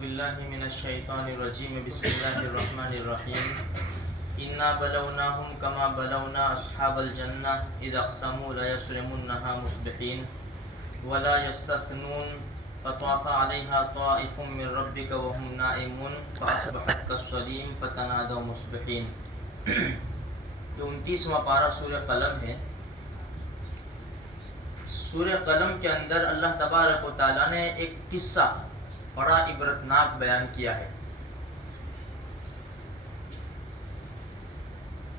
باللہ من الشیطان الرجیم بسم اللہ الرحمن الرحیم انا بلوناہم کما بلونا اصحاب الجنہ اذ اقسموا لیصرمنها مصبحین ولا یستثنون فطاف علیہا طائف من ربک وهم نائمون فاصبحت کالصریم فتنادوا مصبحین۔ یہ 29واں پارہ سورہ قلم ہے۔ سورہ قلم کے اندر اللہ تبارک و تعالیٰ نے ایک قصہ بڑا عبرتناک بیان کیا ہے۔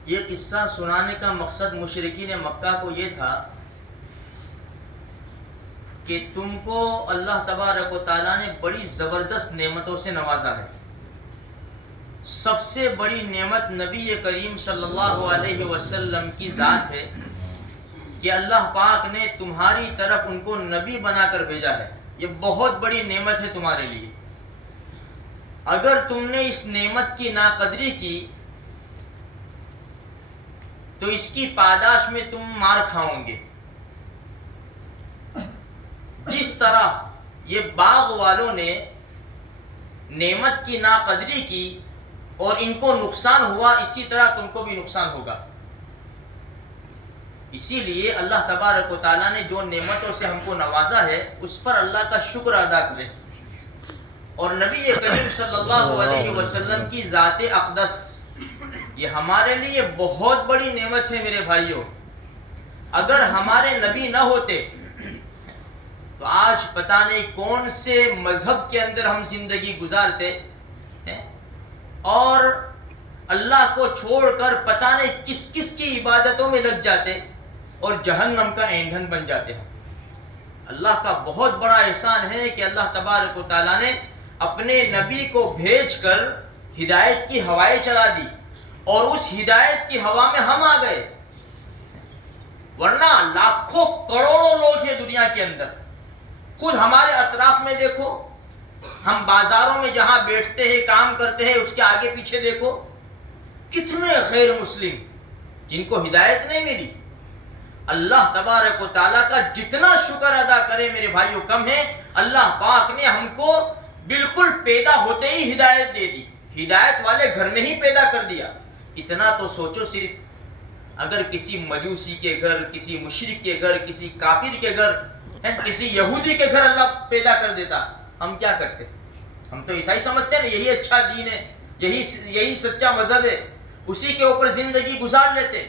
یہ قصہ سنانے کا مقصد مشرکین مکہ کو یہ تھا کہ تم کو اللہ تبارک و تعالیٰ نے بڑی زبردست نعمتوں سے نوازا ہے۔ سب سے بڑی نعمت نبی کریم صلی اللہ علیہ وسلم کی ذات ہے کہ اللہ پاک نے تمہاری طرف ان کو نبی بنا کر بھیجا ہے۔ یہ بہت بڑی نعمت ہے تمہارے لیے۔ اگر تم نے اس نعمت کی ناقدری کی تو اس کی پاداش میں تم مار کھاؤ گے۔ جس طرح یہ باغ والوں نے نعمت کی ناقدری کی اور ان کو نقصان ہوا، اسی طرح تم کو بھی نقصان ہوگا۔ اسی لیے اللہ تبارک و تعالیٰ نے جو نعمتوں سے ہم کو نوازا ہے اس پر اللہ کا شکر ادا کریں، اور نبی کریم صلی اللہ علیہ وسلم کی ذات اقدس یہ ہمارے لیے بہت بڑی نعمت ہے میرے بھائیوں۔ اگر ہمارے نبی نہ ہوتے تو آج پتہ نہیں کون سے مذہب کے اندر ہم زندگی گزارتے اور اللہ کو چھوڑ کر پتہ نہیں کس کس کی عبادتوں میں لگ جاتے اور جہنم کا ایندھن بن جاتے ہیں۔ اللہ کا بہت بڑا احسان ہے کہ اللہ تبارک و تعالیٰ نے اپنے نبی کو بھیج کر ہدایت کی ہوائیں چلا دی، اور اس ہدایت کی ہوا میں ہم آ گئے، ورنہ لاکھوں کروڑوں لوگ ہیں دنیا کے اندر۔ خود ہمارے اطراف میں دیکھو، ہم بازاروں میں جہاں بیٹھتے ہیں کام کرتے ہیں اس کے آگے پیچھے دیکھو، کتنے غیر مسلم جن کو ہدایت نہیں ملی۔ اللہ تبارک و تعالیٰ کا جتنا شکر ادا کرے میرے بھائیوں کم ہے۔ اللہ پاک نے ہم کو بالکل پیدا ہوتے ہی ہدایت دے دی، ہدایت والے گھر میں ہی پیدا کر دیا۔ اتنا تو سوچو، صرف اگر کسی مجوسی کے گھر، کسی مشرک کے گھر، کسی کافر کے گھر، کسی یہودی کے گھر اللہ پیدا کر دیتا، ہم کیا کرتے؟ ہم تو عیسائی سمجھتے ہیں یہی اچھا دین ہے، یہی سچا مذہب ہے، اسی کے اوپر زندگی گزار لیتے۔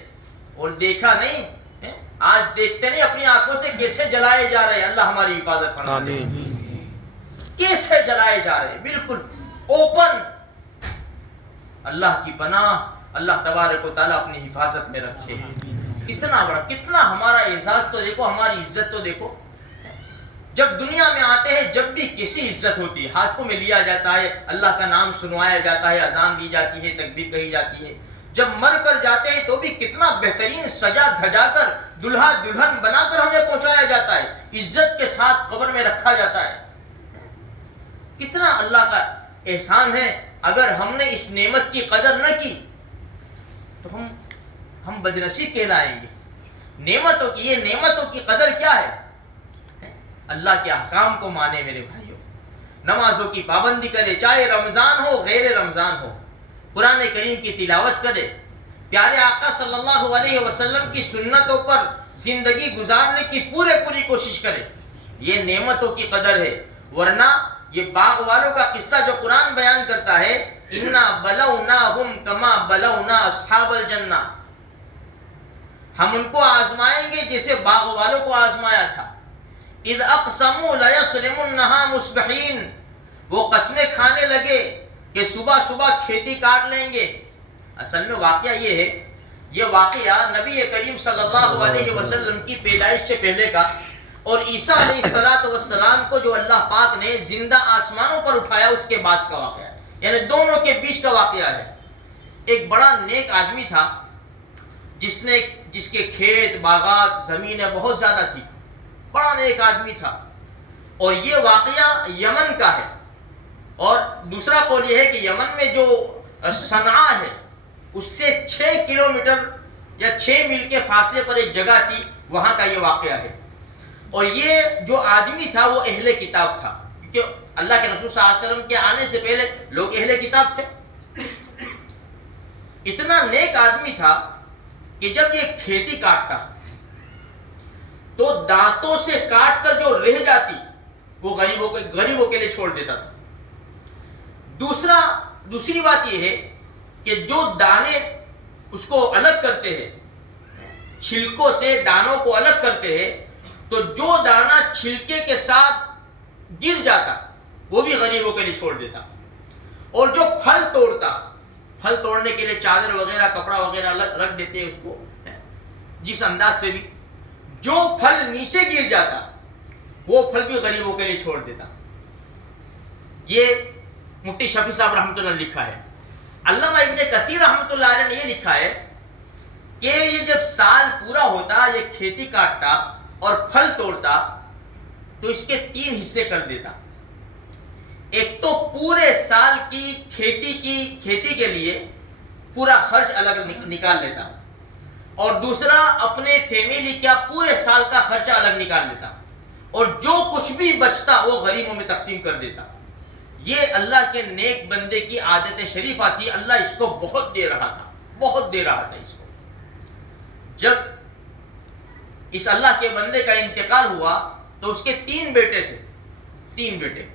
اور دیکھا نہیں، آج دیکھتے نہیں اپنی آنکھوں سے کیسے جلائے جا رہے ہیں۔ اللہ ہماری حفاظت فرمائے، کیسے جلائے جا رہے ہیں، بالکل اوپن۔ اللہ کی پناہ، اللہ تبارک و تعالیٰ اپنی حفاظت میں رکھے۔ کتنا بڑا، کتنا ہمارا اعزاز تو دیکھو، ہماری عزت تو دیکھو۔ جب دنیا میں آتے ہیں جب بھی کسی عزت ہوتی ہے، ہاتھوں میں لیا جاتا ہے، اللہ کا نام سنوایا جاتا ہے، اذان دی جاتی ہے، تکبیر کہی جاتی ہے۔ جب مر کر جاتے ہیں تو بھی کتنا بہترین سجا دھجا کر، دلہا دلہن بنا کر ہمیں پہنچایا جاتا ہے، عزت کے ساتھ قبر میں رکھا جاتا ہے۔ کتنا اللہ کا احسان ہے۔ اگر ہم نے اس نعمت کی قدر نہ کی تو ہم بدنصیب کہلائیں گے۔ یہ نعمتوں کی قدر کیا ہے؟ اللہ کے احکام کو مانے میرے بھائیوں، نمازوں کی پابندی کرے، چاہے رمضان ہو غیر رمضان ہو، قرآن کریم کی تلاوت کرے، پیارے آقا صلی اللہ علیہ وسلم کی سنتوں پر زندگی گزارنے کی پوری کوشش کرے۔ یہ نعمتوں کی قدر ہے۔ ورنہ یہ باغ والوں کا قصہ جو قرآن بیان کرتا ہے، انا بلوناہم کما بلونا اصحاب الجنہ، ہم ان کو آزمائیں گے جیسے باغ والوں کو آزمایا تھا۔ اذ اقسموا لیصرمنها مصبحین، وہ قسمیں کھانے لگے کہ صبح کھیتی کاٹ لیں گے۔ اصل میں واقعہ یہ ہے، یہ واقعہ نبی کریم صلی اللہ علیہ وسلم کی پیدائش سے پہلے کا، اور عیسیٰ علیہ السلام کو جو اللہ پاک نے زندہ آسمانوں پر اٹھایا اس کے بعد کا واقعہ ہے، یعنی دونوں کے بیچ کا واقعہ ہے۔ ایک بڑا نیک آدمی تھا جس کے کھیت باغات زمینیں بہت زیادہ تھی، بڑا نیک آدمی تھا، اور یہ واقعہ یمن کا ہے۔ اور دوسرا قول یہ ہے کہ یمن میں جو صنعاء ہے اس سے 6 کلومیٹر یا 6 میل کے فاصلے پر ایک جگہ تھی، وہاں کا یہ واقعہ ہے۔ اور یہ جو آدمی تھا وہ اہل کتاب تھا، کیونکہ اللہ کے رسول صلی اللہ علیہ وسلم کے آنے سے پہلے لوگ اہل کتاب تھے. اتنا نیک آدمی تھا کہ جب یہ کھیتی کاٹتا تو دانتوں سے کاٹ کر جو رہ جاتی وہ غریبوں کے لیے چھوڑ دیتا تھا. دوسری بات یہ ہے کہ جو دانے اس کو الگ کرتے ہیں, چھلکوں سے دانوں کو الگ کرتے ہیں, تو جو دانا چھلکے کے ساتھ گر جاتا وہ بھی غریبوں کے لیے چھوڑ دیتا. اور جو پھل توڑنے کے لیے چادر وغیرہ کپڑا وغیرہ الگ رکھ دیتے ہیں اس کو, جس انداز سے بھی جو پھل نیچے گر جاتا وہ پھل بھی غریبوں کے لیے چھوڑ دیتا. یہ مفتی شفیع صاحب رحمۃ اللہ نے لکھا ہے. علامہ ابن کثیر رحمۃ اللہ علیہ نے یہ لکھا ہے کہ یہ جب سال پورا ہوتا, یہ کھیتی کاٹتا اور پھل توڑتا تو اس کے 3 حصے کر دیتا. ایک تو پورے سال کی کھیتی کے لیے پورا خرچ الگ نکال لیتا, اور دوسرا اپنے فیملی کا پورے سال کا خرچہ الگ نکال لیتا, اور جو کچھ بھی بچتا وہ غریبوں میں تقسیم کر دیتا. یہ اللہ کے نیک بندے کی عادت شریفہ تھی. اللہ اس کو بہت دے رہا تھا اس کو. جب اس اللہ کے بندے کا انتقال ہوا تو اس کے 3 بیٹے تھے, 3 بیٹے.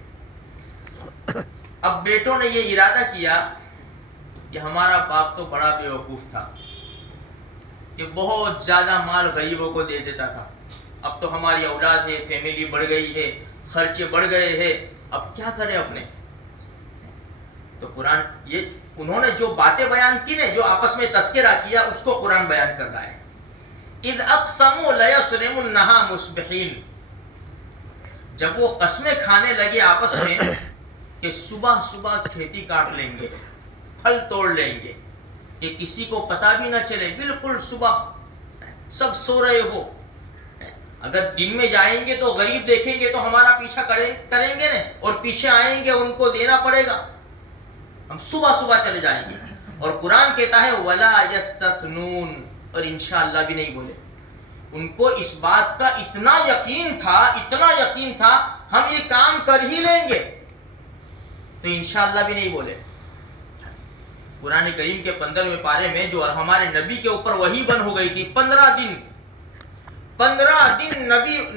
اب بیٹوں نے یہ ارادہ کیا کہ ہمارا باپ تو بڑا بیوقوف تھا کہ بہت زیادہ مال غریبوں کو دے دیتا تھا. اب تو ہماری اولاد ہے, فیملی بڑھ گئی ہے, خرچے بڑھ گئے ہیں, اب کیا کریں اپنے. تو قرآن یہ انہوں نے جو باتیں بیان کی نا, جو آپس میں تذکرہ کیا, اس کو قرآن بیان کر رہا ہے. اذ اقسموا لیصرمنها مصبحین, جب وہ قسمیں کھانے لگے آپس میں کہ صبح کھیتی کاٹ لیں گے, پھل توڑ لیں گے, کہ کسی کو پتہ بھی نہ چلے, بالکل صبح سب سو رہے ہو. اگر دن میں جائیں گے تو غریب دیکھیں گے تو ہمارا پیچھا کریں گے نا, اور پیچھے آئیں گے ان کو دینا پڑے گا. ہم صبح چلے جائیں گے. اور قرآن کہتا ہے وَلَا يَسْتَثْنُونَ, اور انشاءاللہ بھی نہیں بولے. ان کو اس بات کا اتنا یقین تھا ہم یہ کام کر ہی لیں گے, تو انشاءاللہ بھی نہیں بولے. قرآن کریم کے 15ویں پارے میں جو ہمارے نبی کے اوپر وحی بن ہو گئی تھی, 15 دن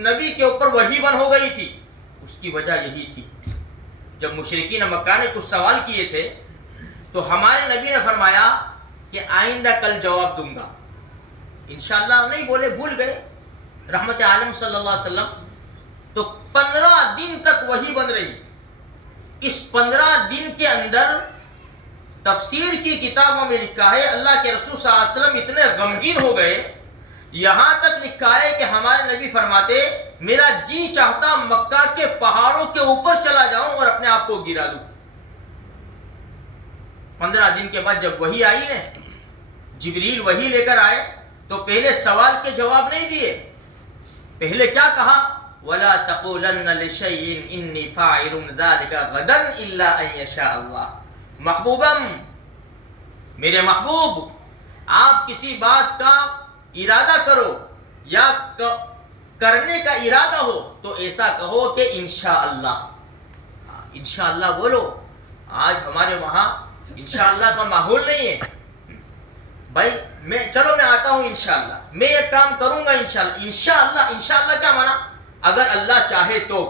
نبی کے اوپر وحی بن ہو گئی تھی, اس کی وجہ یہی تھی. جب مشرکین مکہ نے کچھ سوال کیے تھے تو ہمارے نبی نے فرمایا کہ آئندہ کل جواب دوں گا. انشاءاللہ نہیں بولے, بھول گئے. رحمت عالم صلی اللہ علیہ وسلم تو 15 دن تک وحی بن رہی. اس 15 دن کے اندر تفسیر کی کتابوں میں لکھا ہے اللہ کے رسول صلی اللہ علیہ وسلم اتنے غمگین ہو گئے, یہاں تک لکھا ہے کہ ہمارے نبی فرماتے میرا جی چاہتا مکہ کے پہاڑوں کے اوپر چلا جاؤں اور اپنے آپ کو گرا دوں. 15 دن کے بعد جب وحی آئی نا, جبریل وحی لے کر آئے تو پہلے سوال کے جواب نہیں دیے. پہلے کیا کہا, وَلَا تَقُولَنَّ لِشَيْءٍ إِنِّي فَاعِلٌ ذَلِكَ غَدًا إِلَّا أَن يَشَاءَ اللَّهُ. محبوبم, میرے محبوب, آپ کسی بات کا ارادہ کرو یا کرنے کا ارادہ ہو تو ایسا کہو کہ انشاءاللہ. انشاءاللہ بولو. آج ہمارے وہاں انشاءاللہ کا ماحول نہیں ہے. بھائی میں آتا ہوں انشاءاللہ, میں یہ کام کروں گا انشاءاللہ. انشاءاللہ کیا مانا, اگر اللہ چاہے تو.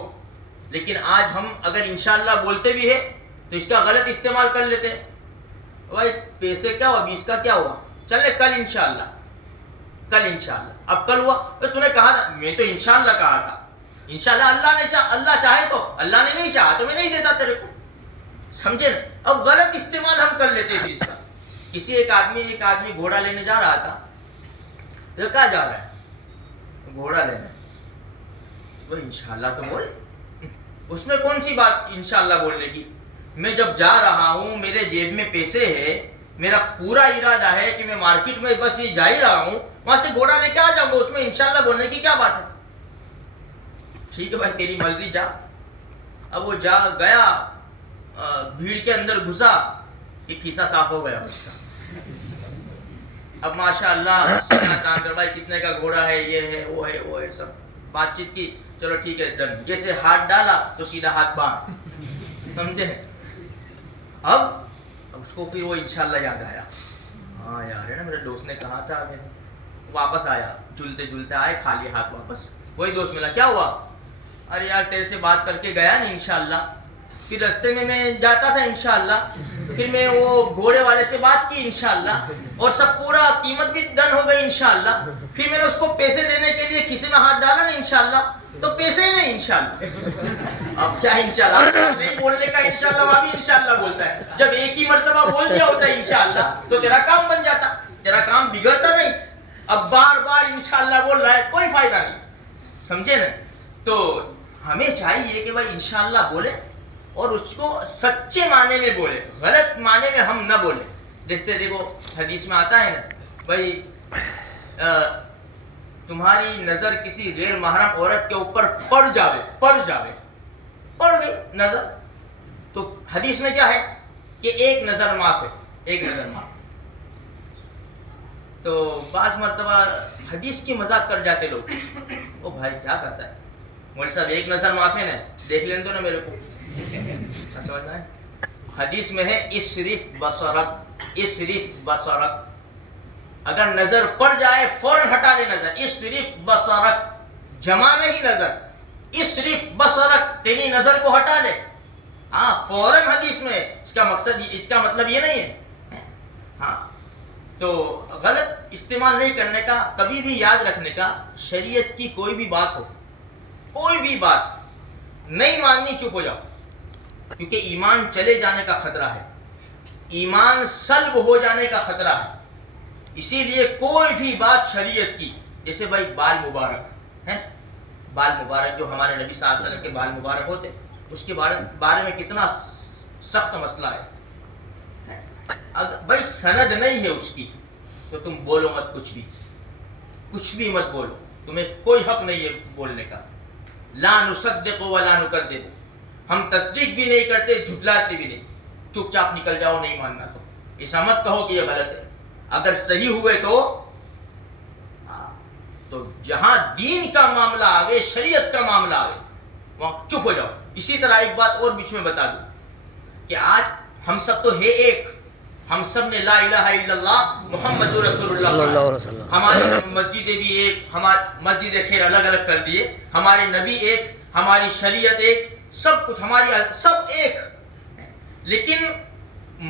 لیکن آج ہم اگر انشاءاللہ بولتے بھی ہیں تو اس کا غلط استعمال کر لیتے ہیں. بھائی پیسے کیا ہوا, 20 کا کیا ہوا, چلے کل انشاءاللہ. اب کل ہوا تو تو نے کہا تھا, میں تو انشاءاللہ کہا تھا. انشاءاللہ اللہ چاہے تو, اللہ نے نہیں چاہا تو میں نہیں دیتا تیرے کو. سمجھے نا, اب غلط استعمال ہم کر لیتے ہیں اس کا. کسی ایک آدمی گھوڑا لینے جا رہا تھا. تو کہاں جا رہا ہے, گھوڑا لینے. وہ انشاءاللہ تو بول, اس میں کون سی بات انشاءاللہ بولنے کی. میں جب جا رہا ہوں, میرے جیب میں پیسے ہے, میرا پورا ارادہ ہے کہ میں مارکیٹ میں بس یہ جا ہی رہا ہوں, وہاں سے گھوڑا لے کے آ جاؤں گا, اس میں انشاءاللہ بولنے کی کیا بات ہے. ٹھیک ہے بھائی تیری مرضی, جا. اب وہ گیا, بھیڑ کے اندر گھسا, ایک کھیسا صاف ہو گیا اس کا. اب ماشاءاللہ بھائی کتنے کا گھوڑا ہے, یہ ہے وہ ہے سب بات چیت کی, چلو ٹھیک ہے ڈن, جیسے ہاتھ ڈالا تو سیدھا ہاتھ باندھ, سمجھے. اب اس کو پھر وہ انشاءاللہ یاد آیا, ہاں یار ہے نا میرے دوست نے کہا تھا, واپس آیا, جلتے جلتے آئے خالی ہاتھ واپس. وہی دوست ملا, کیا ہوا, ارے یار تیرے سے بات کر کے گیا نہیں انشاءاللہ, پھر رستے میں جاتا تھا انشاءاللہ, پھر میں وہ گھوڑے والے سے بات کی انشاءاللہ, اور سب پورا قیمت بھی ڈن ہو گئی انشاءاللہ, پھر میں نے اس کو پیسے دینے کے لیے کسی میں ہاتھ ڈالا نا انشاءاللہ, تو پیسے ہی نہیں انشاءاللہ. اب کیا انشاءاللہ, نہیں بولنے کا انشاءاللہ وہاں بھی انشاءاللہ بولتا ہے. جب ایک ہی مرتبہ بول دیا ہوتا ہے انشاءاللہ تو تیرا کام بن جاتا, تیرا کام بگڑتا نہیں. اب بار بار انشاءاللہ بول رہا ہے, کوئی فائدہ نہیں, سمجھے نا. تو ہمیں چاہیے کہ بھائی انشاءاللہ بولے, اور اس کو سچے معنی میں بولے, غلط معنی میں ہم نہ بولیں. جیسے دیکھو حدیث میں آتا ہے نا بھائی تمہاری نظر کسی غیر محرم عورت کے اوپر پڑ گئی نظر, تو حدیث میں کیا ہے کہ ایک نظر معاف ہے, ایک نظر معاف. تو بعض مرتبہ حدیث کی مذاق کر جاتے لوگ, او بھائی کیا کرتا ہے مولوی صاحب, ایک نظر معاف ہے نا, دیکھ لیں دو نا میرے کو, سمجھنا ہے. حدیث میں ہے اسرف بصرک, اگر نظر پڑ جائے فوراً ہٹا لے نظر. اسرف بصرک, جمع نہیں نظر, اسرف بصرک, تیری نظر کو ہٹا لے. ہاں فوراً حدیث میں, اس کا مقصد, اس کا مطلب یہ نہیں ہے. ہاں تو غلط استعمال نہیں کرنے کا, کبھی بھی یاد رکھنے کا, شریعت کی کوئی بھی بات ہو, کوئی بھی بات نہیں ماننی, چپ ہو جاؤ, کیونکہ ایمان چلے جانے کا خطرہ ہے, ایمان سلب ہو جانے کا خطرہ ہے. اسی لیے کوئی بھی بات شریعت کی, جیسے بھائی بال مبارک ہے, بال مبارک جو ہمارے نبی صلی اللہ علیہ وسلم کے بال مبارک ہوتے, اس کے بارے میں کتنا سخت مسئلہ ہے. اگر بھائی سند نہیں ہے اس کی تو تم بولو مت, کچھ بھی مت بولو, تمہیں کوئی حق نہیں ہے بولنے کا. لا نصدق ولا نکذب, ہم تصدیق بھی نہیں کرتے, جھٹلاتے بھی نہیں. چپ چاپ نکل جاؤ, نہیں ماننا تو ایسا مت کہو کہ یہ غلط ہے. اگر صحیح ہوئے تو جہاں دین کا معاملہ آوے, شریعت کا معاملہ آوے, وہاں چپ ہو جاؤ. اسی طرح ایک بات اور بیچ میں بتا دوں کہ آج ہم سب تو ہے ایک, ہم سب نے لا الہ الا اللہ محمد رسول اللہ صلی اللہ علیہ وسلم, ہماری مسجدیں بھی ایک, ہماری مسجد خیر الگ الگ کر دیے, ہمارے نبی ایک, ہماری شریعت ایک, سب کچھ ہماری سب ایک, لیکن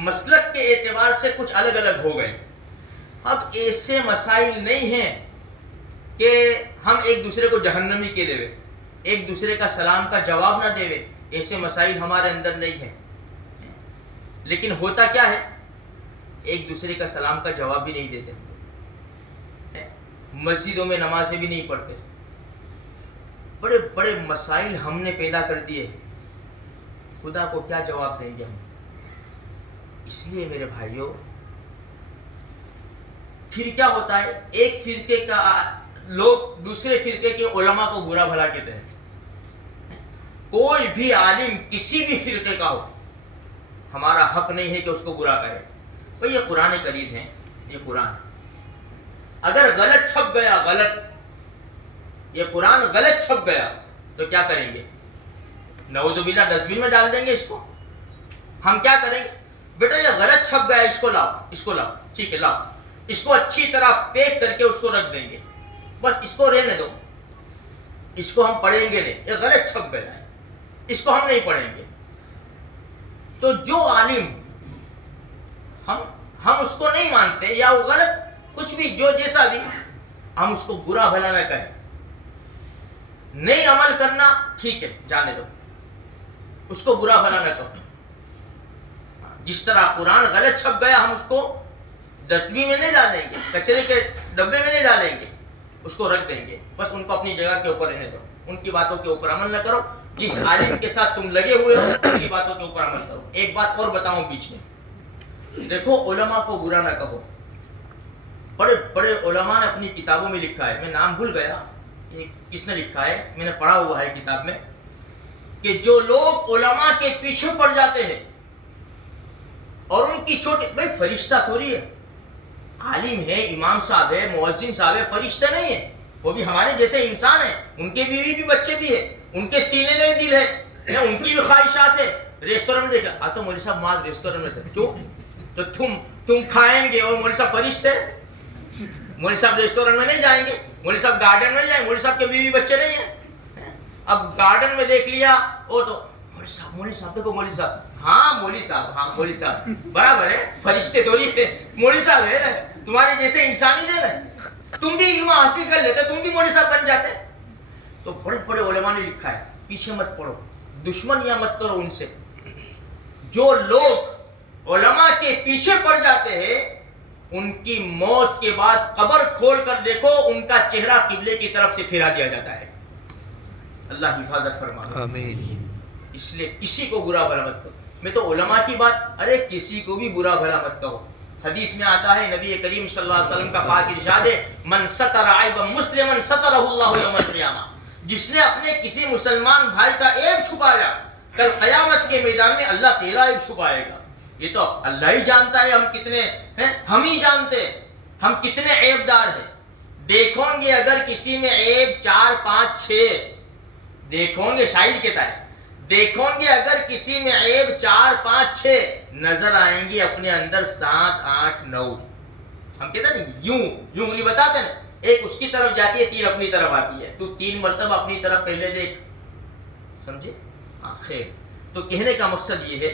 مسلک کے اعتبار سے کچھ الگ الگ ہو گئے. اب ایسے مسائل نہیں ہیں کہ ہم ایک دوسرے کو جہنمی کے دے, ایک دوسرے کا سلام کا جواب نہ دے, ایسے مسائل ہمارے اندر نہیں ہیں. لیکن ہوتا کیا ہے, ایک دوسرے کا سلام کا جواب بھی نہیں دیتے, مسجدوں میں نمازیں بھی نہیں پڑھتے. بڑے بڑے مسائل ہم نے پیدا کر دیے, خدا کو کیا جواب دیں گے ہم. اس لیے میرے بھائیوں, پھر کیا ہوتا ہے, ایک فرقے کا لوگ دوسرے فرقے کے علماء کو برا بھلا کہتے ہیں. کوئی بھی عالم کسی بھی فرقے کا ہو, ہمارا حق نہیں ہے کہ اس کو برا کہے. بھئی یہ قرآن کریم ہے, یہ قرآن, اگر غلط چھپ گیا, غلط, یہ قرآن غلط چھپ گیا تو کیا کریں گے, نعوذ باللہ ڈسٹ بن میں ڈال دیں گے اس کو. ہم کیا کریں گے, بیٹا یہ غلط چھپ گیا, اس کو لاؤ, ٹھیک ہے لاؤ, اس کو اچھی طرح پیک کر کے اس کو رکھ دیں گے, بس اس کو رہنے دو, اس کو ہم پڑھیں گے نہیں, یہ غلط چھپ گیا ہے, اس کو ہم نہیں پڑھیں گے. تو جو عالم ہم اس کو نہیں مانتے, یا وہ غلط کچھ بھی, جو جیسا بھی, ہم اس کو برا بھلا نہ کہیں. نہیں عمل کرنا ٹھیک ہے, جانے دو, اس کو برا بھلا نہ کہو. جس طرح قرآن غلط چھپ گیا, ہم اس کو ڈسٹ بن میں نہیں ڈالیں گے, کچرے کے ڈبے میں نہیں ڈالیں گے, اس کو رکھ دیں گے. بس ان کو اپنی جگہ کے اوپر رہنے دو, ان کی باتوں کے اوپر عمل نہ کرو. جس عالم کے ساتھ تم لگے ہوئے ہو ان کی باتوں کے اوپر عمل کرو. ایک بات اور بتاؤں بیچ میں, دیکھو علماء کو برا نہ کہو. بڑے بڑے علماء نے اپنی کتابوں میں لکھا ہے, میں نام بھول گیا کس نے لکھا ہے, میں نے پڑھا ہوا ہے کتاب میں, کہ جو لوگ علماء کے پیچھے پڑ جاتے ہیں اور ان کی چھوٹی, بھائی فرشتہ تھوڑی ہے, عالم ہے, امام صاحب ہے, مؤذن صاحب ہے, فرشتہ نہیں ہے, وہ بھی ہمارے جیسے انسان ہیں، ان کے بیوی بھی بچے بھی ہیں، ان کے سینے میں بھی دل ہے، ان کی بھی خواہشات ہے. ریسٹورینٹ میں دیکھا تو مولوی صاحب وہاں ریسٹورینٹ میں تھے، کیوں؟ تو تم کھائیں گے اور مولوی صاحب فرشتے، مولوی صاحب ریسٹورینٹ میں نہیں جائیں گے، مولوی صاحب گارڈن میں جائیں، مولوی صاحب کے بیوی بچے نہیں ہیں. اب گارڈن میں دیکھ لیا وہ تو مولوی صاحب دیکھو، مولوی صاحب ہاں مولوی صاحب برابر ہے، فرشتے تھوڑی ہے، مولوی صاحب ہے نا، تمہارے جیسے انسانی ہے نا، تم بھی علم حاصل کر لیتے، تم بھی مولوی صاحب بن جاتے. تو بڑے بڑے علماء نے لکھا ہے پیچھے مت پڑھو، دشمنیاں مت کرو ان سے. جو لوگ علماء کے پیچھے پڑ جاتے ہیں ان کی موت کے بعد قبر کھول کر دیکھو، ان کا چہرہ قبلے کی طرف سے پھیرا دیا جاتا ہے. اللہ حفاظت فرمائے. آمین. اس لیے کسی کو برا بھلا مت کرو. میں تو علماء کی بات، ارے کسی کو بھی برا بھلا مت کہو. حدیث میں آتا ہے نبی کریم صلی اللہ علیہ وسلم کا پاک ارشاد ہے، من ستر عیب مسلما سترہ اللہ یوم القیامہ. جس نے اپنے کسی مسلمان بھائی کا عیب چھپایا، کل قیامت کے میدان میں اللہ تیرا عیب چھپائے گا. یہ تو اللہ ہی جانتا ہے ہم کتنے ہیں، ہم ہی جانتے ہیں ہم کتنے عیب دار ہیں. دیکھو گے اگر کسی میں عیب 4 5 6 دیکھو گے، شاعر کہتا ہے دیکھو گے اگر کسی میں عیب 4 5 6 نظر آئیں گے اپنے اندر 7 8 9. ہم کہتے ہیں یوں انگلی بتاتے ہیں، ایک اس کی طرف جاتی ہے، 3 اپنی طرف آتی ہے، تو 3 مرتبہ اپنی طرف پہلے دیکھ. سمجھے؟ خیر. تو کہنے کا مقصد یہ ہے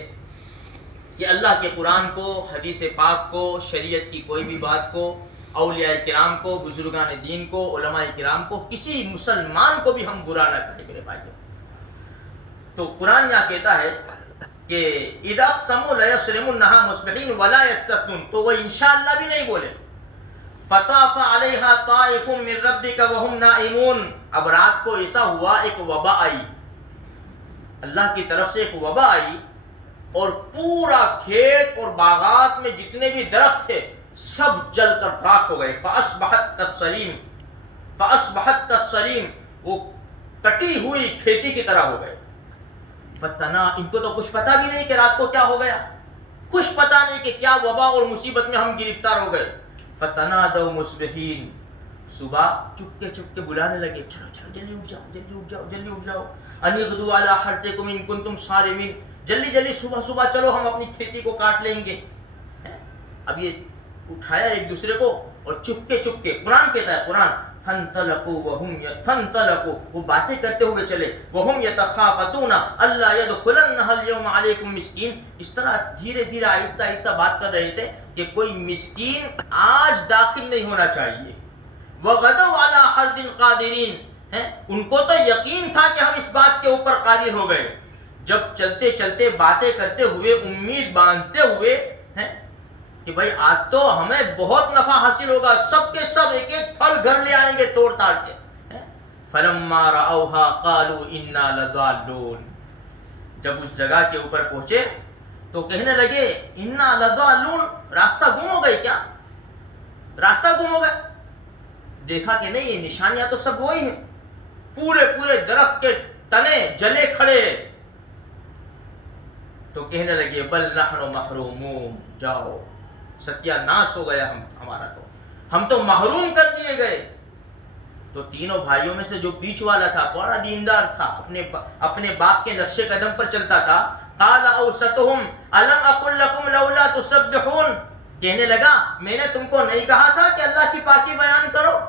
کہ اللہ کے قرآن کو، حدیث پاک کو، شریعت کی کوئی بھی بات کو، اولیاء کرام کو، بزرگان دین کو، علماء کرام کو، کسی مسلمان کو بھی ہم برا نہ کریں میرے بھائیوں. تو قرآن یہاں کہتا ہے کہ اذا اقسموا لیصرمنها مصبحین ولا یستثنون، تو وہ انشاءاللہ بھی نہیں بولے. فطاف علیہا طائف من ربک وهم نائمون. اب رات کو ایسا ہوا ایک وبا آئی، اللہ کی طرف سے ایک وبا آئی اور پورا کھیت اور باغات میں جتنے بھی درخت تھے سب جل کر راکھ ہو گئے. فاصبحت کالصریم، وہ کٹی ہوئی کھیتی کی طرح ہو گئے. فتنا، ان کو تو کچھ پتا بھی نہیں کہ رات کو کیا ہو گیا، کچھ پتا نہیں کہ کیا وبا اور مصیبت میں ہم گرفتار ہو گئے. فتنادوا مصبحین، صبح چپکے چپکے بلانے لگے، چلو چلو جلدی اٹھ جاؤ، جلدی اٹھ جاؤ، جلدی اٹھ جاؤ. ان اغدوا علی حرثکم ان کنتم صارمین، جلدی جلدی صبح صبح چلو ہم اپنی کھیتی کو کاٹ لیں گے. اب یہ اٹھایا ایک دوسرے کو اور چپکے چپکے، قرآن کہتا ہے قرآن فانطلقوا، وہ باتیں کرتے ہوئے چلے. وهم يتخافتون الا يدخلنها اليوم عليكم مسکین. اس طرح دھیرے دھیرے آہستہ آہستہ بات کر رہے تھے کہ کوئی مسکین آج داخل نہیں ہونا چاہیے. وغدوا على حرد قادرین، ان کو تو یقین تھا کہ ہم اس بات کے اوپر قادر ہو گئے. جب چلتے چلتے باتیں کرتے ہوئے، امید باندھتے ہوئے کہ بھائی آج تو ہمیں بہت نفع حاصل ہوگا، سب کے سب ایک ایک پھل گھر لے آئیں گے توڑ تاڑ کے. فلما رأوها قالوا انا لضالون، جب اس جگہ کے اوپر پہنچے تو کہنے لگے انا لضالون، راستہ گم ہو گئے کیا؟ راستہ گم ہو گئے. دیکھا کہ نہیں، یہ نشانیاں تو سب وہی ہیں، پورے درخت کے تنے جلے کھڑے. تو کہنے لگے بل نحن محرومون، جاؤ ستیہ ناش ہو گیا ہمارا، تو ہم تو محروم کر دیے گئے. تو تینوں بھائیوں میں سے جو بیچ والا تھا بڑا دیندار تھا، اپنے باپ کے نقش قدم پر چلتا تھا. قال اوسطهم الم اقل لكم لولا تسبحون، کہنے لگا میں نے تم کو نہیں کہا تھا کہ اللہ کی پاکی بیان کرو؟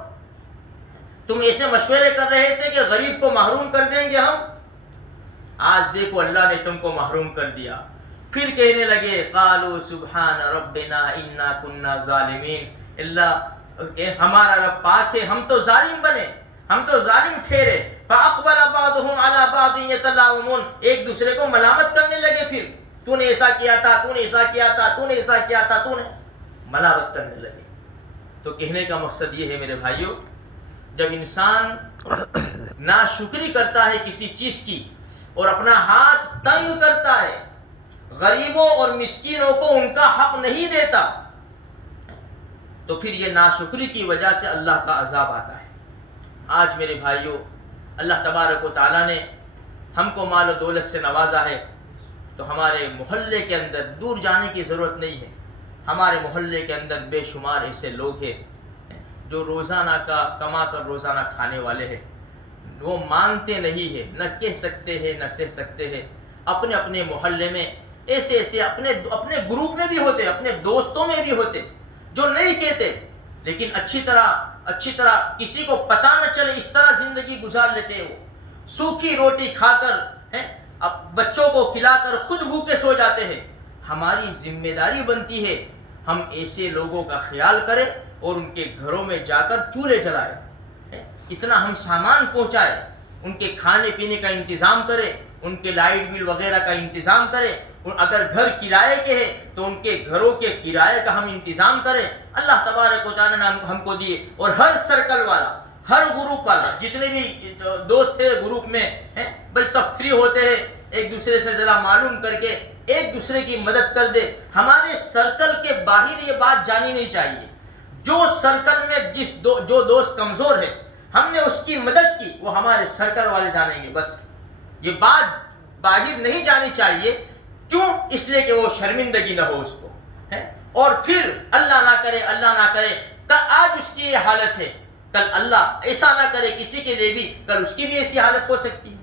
تم ایسے مشورے کر رہے تھے کہ غریب کو محروم کر دیں گے ہم، آج دیکھو اللہ نے تم کو محروم کر دیا. پھر کہنے لگے قالوا سبحان ربنا انا كنا ظالمین، اللہ ہمارا رب پاک ہے، ہم تو ظالم بنے، ہم تو ظالم ٹھہرے. فاقبل بعضهم على بعض يتلاومون، ایک دوسرے کو ملامت کرنے لگے. پھر تو نے ایسا کیا تھا، تو نے ایسا کیا تھا، تو نے ایسا کیا تھا، تو نے ملامت کرنے لگے. تو کہنے کا مقصد یہ ہے میرے بھائیوں، جب انسان ناشکری کرتا ہے کسی چیز کی اور اپنا ہاتھ تنگ کرتا ہے، غریبوں اور مسکینوں کو ان کا حق نہیں دیتا، تو پھر یہ ناشکری کی وجہ سے اللہ کا عذاب آتا ہے. آج میرے بھائیوں اللہ تبارک و تعالیٰ نے ہم کو مال و دولت سے نوازا ہے، تو ہمارے محلے کے اندر دور جانے کی ضرورت نہیں ہے. ہمارے محلے کے اندر بے شمار ایسے لوگ ہیں جو روزانہ کا کما کر روزانہ کھانے والے ہیں، وہ مانتے نہیں ہیں، نہ کہہ سکتے ہیں نہ سہ سکتے ہیں. اپنے اپنے محلے میں ایسے ایسے اپنے گروپ میں بھی ہوتے، اپنے دوستوں میں بھی ہوتے جو نہیں کہتے، لیکن اچھی طرح کسی کو پتہ نہ چلے اس طرح زندگی گزار لیتے ہیں. وہ سوکھی روٹی کھا کر اب بچوں کو کھلا کر خود بھوکے سو جاتے ہیں. ہماری ذمہ داری بنتی ہے ہم ایسے لوگوں کا خیال کریں اور ان کے گھروں میں جا کر چولہے جلائیں، اتنا ہم سامان پہنچائیں، ان کے کھانے پینے کا انتظام کریں، ان کے لائٹ بل وغیرہ کا انتظام کریں. اگر گھر کرائے کے ہیں تو ان کے گھروں کے کرائے کا ہم انتظام کریں. اللہ تبارک و تعالیٰ نے ہم کو دیے. اور ہر سرکل والا، ہر گروپ والا، جتنے بھی دوست ہیں گروپ میں بھائی سب فری ہوتے ہیں، ایک دوسرے سے ذرا معلوم کر کے ایک دوسرے کی مدد کر دے. ہمارے سرکل کے باہر یہ بات جانی نہیں چاہیے. جو سرکل میں جو دوست کمزور ہے ہم نے اس کی مدد کی وہ ہمارے سرکل والے جانیں گے. بس یہ بات باہر نہیں جانی چاہیے. کیوں؟ اس لیے کہ وہ شرمندگی نہ ہو اس کو. اور پھر اللہ نہ کرے آج اس کی یہ حالت ہے، کل اللہ ایسا نہ کرے کسی کے لیے بھی کل اس کی بھی ایسی حالت ہو سکتی ہے.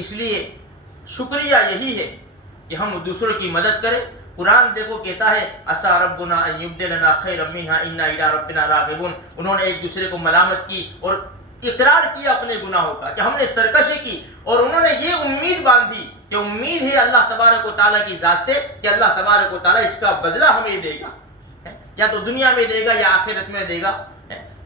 اس لیے شکریہ یہی ہے کہ ہم دوسروں کی مدد کریں. قرآن دیکھو کہتا ہے عسیٰ ربنا ان یبدلنا خیرا منہا انا الی ربنا راغبون. انہوں نے ایک دوسرے کو ملامت کی اور اقرار کیا اپنے گناہوں کا کہ ہم نے سرکشی کی، اور انہوں نے یہ امید باندھی کہ امید ہے اللہ تبارک و تعالیٰ کی ذات سے کہ اللہ تبارک و تعالیٰ اس کا بدلہ ہمیں دے گا، یا تو دنیا میں دے گا یا آخرت میں دے گا.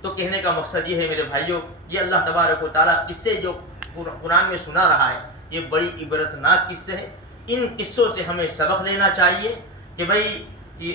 تو کہنے کا مقصد یہ ہے میرے بھائیوں، یہ اللہ تبارک و تعالیٰ قصے جو قرآن میں سنا رہا ہے یہ بڑی عبرتناک قصے ہیں. ان قصوں سے ہمیں سبق لینا چاہیے کہ بھائی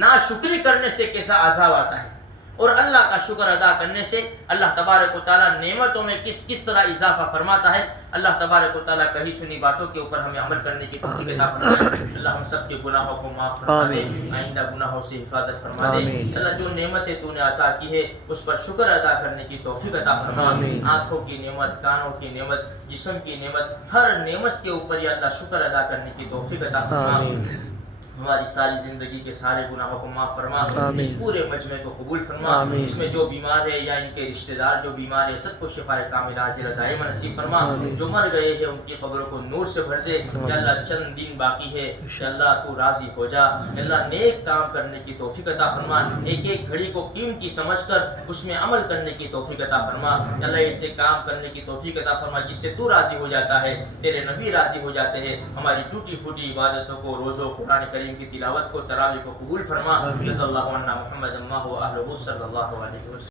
ناشکری کرنے سے کیسا عذاب آتا ہے، اور اللہ کا شکر ادا کرنے سے اللہ تبارک و تعالیٰ نعمتوں میں کس طرح اضافہ فرماتا ہے. اللہ تبارک و تعالیٰ کہی سنی باتوں کے اوپر ہمیں عمل کرنے کی توفیق عطا فرمائے. اللہ ہم سب کے گناہوں کو معاف فرما دے، آئندہ گناہوں سے حفاظت فرما دے. اللہ جو نعمتیں تو نے عطا کی ہے اس پر شکر ادا کرنے کی توفیق عطا فرما. آنکھوں کی نعمت، کانوں کی نعمت، جسم کی نعمت، ہر نعمت کے اوپر یا اللہ شکر ادا کرنے کی توفیق عطا فرما. ہماری ساری زندگی کے سارے گناہوں کو معاف فرما. اس پورے مجمع کو قبول فرما. اس میں جو بیمار ہے یا ان کے رشتہ دار جو بیمار ہے سب کو شفا کاملہ عاجلہ دائمہ نصیب فرما. جو مر گئے ہیں ان کی قبروں کو نور سے بھر دے. یا اللہ چند دن باقی ہے، یا اللہ تو راضی ہو جا. یا اللہ نیک کام کرنے کی توفیق عطا فرما. ایک ایک گھڑی کو قیمتی سمجھ کر اس میں عمل کرنے کی توفیق عطا فرما. یا اللہ ایسے کام کرنے کی توفیق عطا فرما جس سے تو راضی ہو جاتا ہے، تیرے نبی راضی ہو جاتے ہیں. ہماری ٹوٹی پھوٹی عبادتوں کو، روزوں، قرآن کریم کی تلاوت کو، تراویح کو قبول فرما. جزا اللہ عنا محمد و اہلہ صلی اللہ علیہ وسلم.